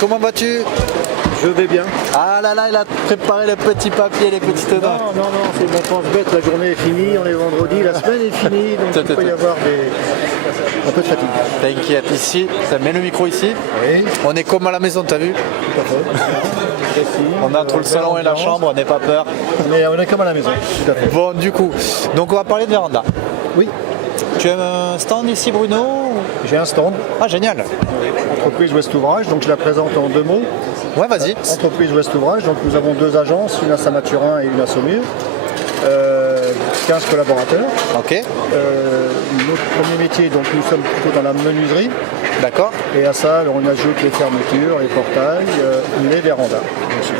comment vas-tu? Je vais bien. Ah là là, il a préparé les petits papiers, les petites notes. Non, c'est mon pense-bête, la journée est finie, on est vendredi, la semaine est finie, donc il peut y avoir un peu de fatigue. T'inquiète, ici, ça met le micro ici. Oui, On est comme à la maison, t'as vu? tout à fait. Précis, On a tout le salon et la chambre, on n'est pas peur. On est comme à la maison, tout à fait. Bon, du coup, donc on va parler de véranda. Oui, Tu as un stand ici, Bruno? j'ai un stand, Ah, génial. entreprise Ouest Ouvrage, donc je la présente en 2 mots. Ouais, vas-y. Entreprise Ouest Ouvrage, donc nous avons 2 agences, une à Saint-Mathurin et une à Saumur. 15 collaborateurs. Ok, Notre premier métier, donc nous sommes plutôt dans la menuiserie. d'accord. Et à ça, on ajoute les fermetures, les portails, les vérandas, bien sûr.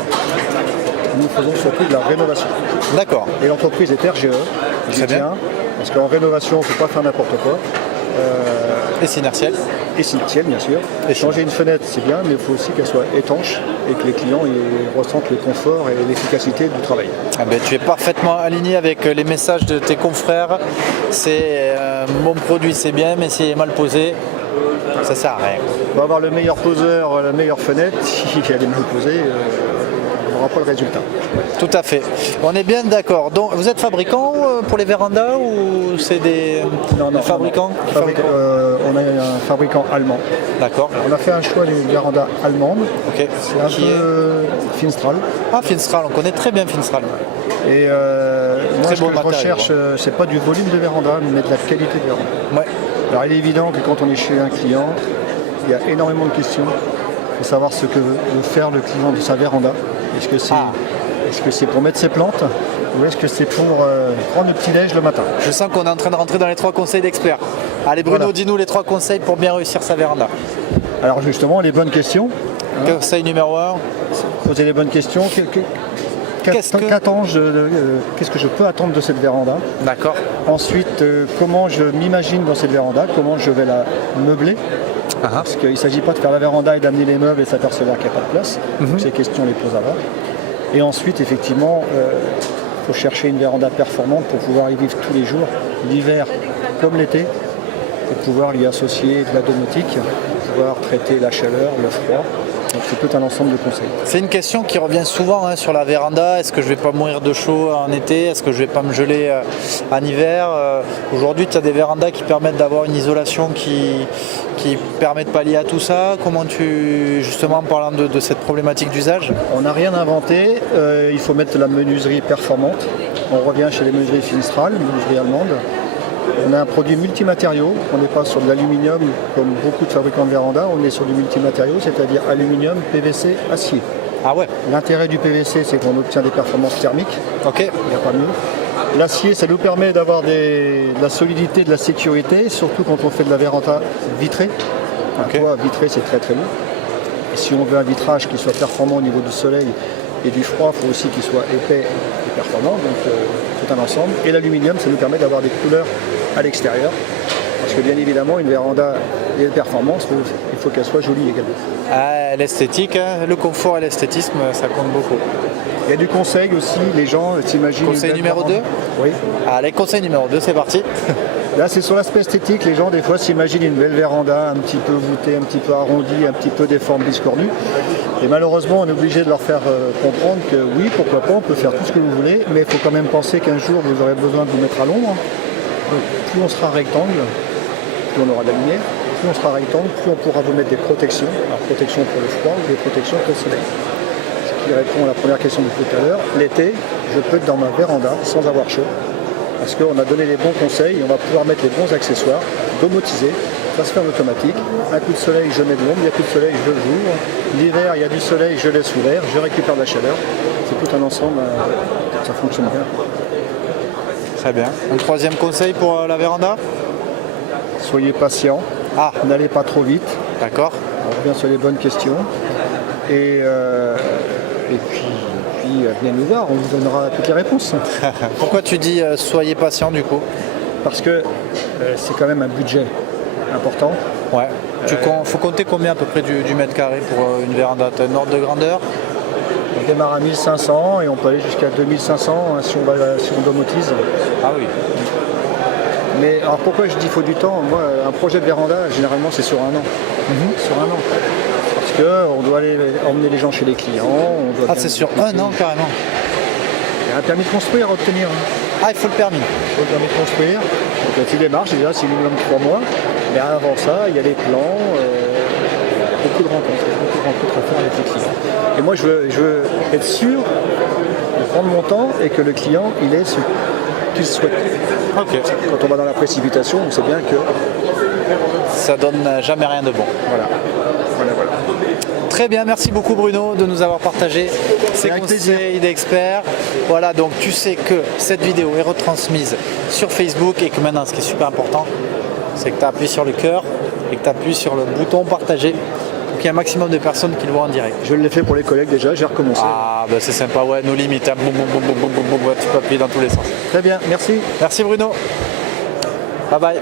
Nous faisons surtout de la rénovation. D'accord. Et l'entreprise est RGE, j'y Très bien. tiens, parce qu'en rénovation, il ne faut pas faire n'importe quoi. Et c'est inertiel. Et s'il tienne, bien sûr. Et Changer une fenêtre, c'est bien, mais il faut aussi qu'elle soit étanche et que les clients ils ressentent le confort et l'efficacité du travail. Ah ben, tu es parfaitement aligné avec les messages de tes confrères. C'est mon produit, c'est bien, mais s'il est mal posé, ça sert à rien. On va avoir le meilleur poseur, la meilleure fenêtre, si elle est mal posée, on n'aura pas le résultat. Tout à fait. On est bien d'accord. Donc, vous êtes fabricant pour les vérandas ou c'est des fabricants qui fabriquent On a un fabricant allemand. D'accord. On a fait un choix d'une véranda allemande. Ok. C'est un Qui est peu Finstral. Ah, Finstral, on connaît très bien Finstral. Et moi, Très ce beau que je matériau, recherche, c'est pas du volume de véranda, mais de la qualité de véranda. Ouais. Alors, il est évident que quand on est chez un client, il y a énormément de questions. Il faut savoir ce que veut faire le client de sa véranda. Est-ce que c'est pour mettre ses plantes ou est-ce que c'est pour prendre le petit-déj le matin? Je sens qu'on est en train de rentrer dans les 3 conseils d'experts. Allez Bruno, Voilà. dis-nous les 3 conseils pour bien réussir sa véranda. Alors justement, les bonnes questions, Conseil numéro 1. poser les bonnes questions. Qu'est-ce que je peux attendre de cette véranda? D'accord. Ensuite, comment je m'imagine dans cette véranda, comment je vais la meubler. Parce qu'il ne s'agit pas de faire la véranda et d'amener les meubles et s'apercevoir qu'il n'y a pas de place. Donc ces questions, on les pose avant. Et ensuite, effectivement, il faut chercher une véranda performante pour pouvoir y vivre tous les jours, l'hiver comme l'été, pour pouvoir y associer de la domotique, pour pouvoir traiter la chaleur, le froid. Donc c'est tout un ensemble de conseils. C'est une question qui revient souvent sur la véranda. Est-ce que je vais pas mourir de chaud en été? Est-ce que je vais pas me geler en hiver? Aujourd'hui, tu as des vérandas qui permettent d'avoir une isolation qui permet de pallier à tout ça. Comment justement en parlant de cette problématique d'usage? On n'a rien inventé, il faut mettre de la menuiserie performante. On revient chez les menuiseries Finstral, menuiserie allemande. On a un produit multimatériaux, on n'est pas sur de l'aluminium comme beaucoup de fabricants de véranda, on est sur du multimatériaux, c'est-à-dire aluminium, PVC, acier. Ah ouais. L'intérêt du PVC, c'est qu'on obtient des performances thermiques, Ok. il n'y a pas mieux. L'acier, ça nous permet d'avoir de la solidité, de la sécurité, surtout quand on fait de la véranda vitrée. Un toit vitré, c'est très très beau. Et si on veut un vitrage qui soit performant au niveau du soleil et du froid, il faut aussi qu'il soit épais et performant, donc tout un ensemble. Et l'aluminium, ça nous permet d'avoir des couleurs à l'extérieur. Parce que bien évidemment, une véranda et performance, il faut qu'elle soit jolie également. Ah, l'esthétique, le confort et l'esthétisme, ça compte beaucoup. Il y a du conseil aussi, les gens s'imaginent... Conseil numéro 2? Oui. Allez, conseil numéro 2, c'est parti. Là, c'est sur l'aspect esthétique. Les gens, des fois, s'imaginent une belle véranda, un petit peu voûtée, un petit peu arrondie, un petit peu des formes biscornues. Et malheureusement, on est obligé de leur faire comprendre que oui, pourquoi pas, on peut faire tout ce que vous voulez, mais il faut quand même penser qu'un jour, vous aurez besoin de vous mettre à l'ombre. Donc, plus on sera rectangle, plus on aura de la lumière. Plus on sera rectangle, plus on pourra vous mettre des protections. Alors, protection pour le froid ou des protections pour le soleil. Ce qui répond à la première question de tout à l'heure. L'été, je peux être dans ma véranda sans avoir chaud. Parce qu'on a donné les bons conseils, on va pouvoir mettre les bons accessoires, domotiser, ça se fait en automatique. Un coup de soleil, je mets de l'ombre, il n'y a plus de soleil, je l'ouvre. L'hiver, il y a du soleil, je laisse ouvert, je récupère de la chaleur. C'est tout un ensemble, ça fonctionne bien. Très bien. Un troisième conseil pour la véranda? Soyez patient, n'allez pas trop vite. D'accord. On revient sur les bonnes questions. Et puis, venez nous voir, on vous donnera toutes les réponses. Pourquoi tu dis soyez patient du coup? Parce que c'est quand même un budget important. Ouais. Faut compter combien à peu près du mètre carré pour une véranda? Tu as un ordre de grandeur? On démarre à 1500 et on peut aller jusqu'à 2500 si on domotise. Ah oui. Mais alors pourquoi je dis qu'il faut du temps? Moi, un projet de véranda, généralement, c'est sur un an. Sur un an. Parce qu'on doit aller emmener les gens chez les clients. On doit Ah, c'est sur un an carrément. Il y a un permis de construire à obtenir. Ah, il faut le permis. Il faut le permis de construire. Donc la petite démarche, déjà, c'est minimum 3 mois. Mais avant ça, il y a les plans, beaucoup de rencontres à faire avec les clients. Et moi, je veux être sûr de prendre mon temps et que le client, il ait ce qu'il souhaite. Ok. Quand on va dans la précipitation, on sait bien que... Ça donne jamais rien de bon. Voilà. Très bien, merci beaucoup Bruno de nous avoir partagé ces Avec plaisir. conseils d'experts. Voilà, donc tu sais que cette vidéo est retransmise sur Facebook et que maintenant, ce qui est super important, c'est que tu appuies sur le cœur et que tu appuies sur le bouton partager pour qu'il y ait un maximum de personnes qui le voient en direct. Je l'ai fait pour les collègues déjà, j'ai recommencé. Ah, bah c'est sympa, ouais, nos limites, hein. Boum, boum, boum, boum, boum, boum, boum, tu peux appuyer dans tous les sens. Très bien, merci. Merci Bruno. Bye bye.